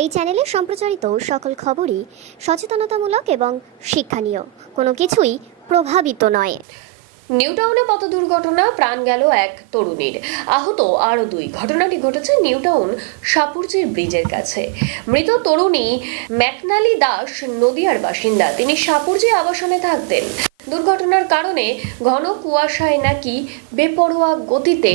এই চ্যানেলে সম্প্রচারিত সকল খবরই সচেতনতামূলক এবং শিক্ষণীয়, কোনো কিছুই প্রভাবিত নয়। নিউ টাউনে পথ দুর্ঘটনা, প্রাণ গেল এক তরুণীর, আহত আরও দুই। ঘটনাটি ঘটেছে নিউ টাউন সাপুরজির ব্রিজের কাছে। মৃত তরুণী ম্যাকনালি দাস নদিয়ার বাসিন্দা। তিনি সাপুরজি আবাসনে থাকতেন। দুর্ঘটনার কারণে ঘন কুয়াশায় নাকি বেপরোয়া গতিতে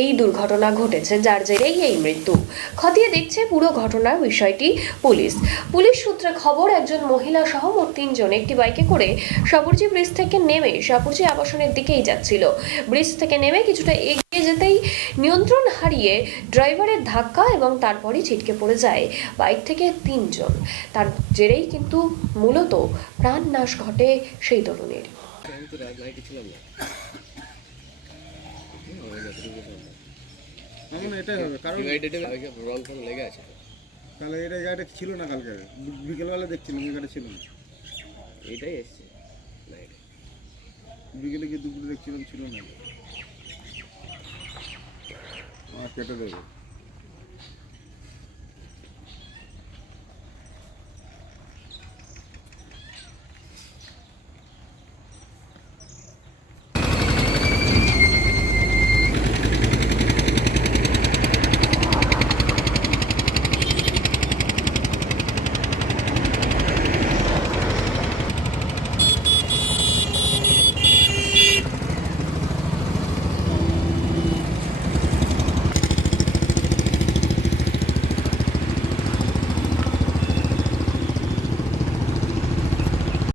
এই দুর্ঘটনা ঘটেছে, যার জেরেই এই মৃত্যু। খতিয়ে দেখছে পুরো ঘটনার বিষয়টি পুলিশ সূত্রে খবর, একজন মহিলা সহ মোট 3 জন একটি বাইকে করে সাপুরজি ব্রিজ থেকে নেমে সাপুরজি আবাসনের দিকেই যাচ্ছিল। ব্রিজ থেকে নেমে কিছুটা এগিয়ে যেতেই নিয়ন্ত্রণ হারিয়ে ড্রাইভারের ধাক্কা এবং তারপরই ছিটকে পড়ে যায় বাইক থেকে 3 জন। তার জেরেই কিন্তু মূলত প্রাণ নাশ ঘটে সেই তরুণীর। এটাই হবে, কারণ তাহলে এটা গাড়িটা ছিল না, কালকে বিকেলবেলা দেখছিলাম এই গাড়ি ছিল না, এইটাই এসছে না, এটা বিকেলে গিয়ে দুপুরে দেখছিলাম ছিল না। কেটে দেবে।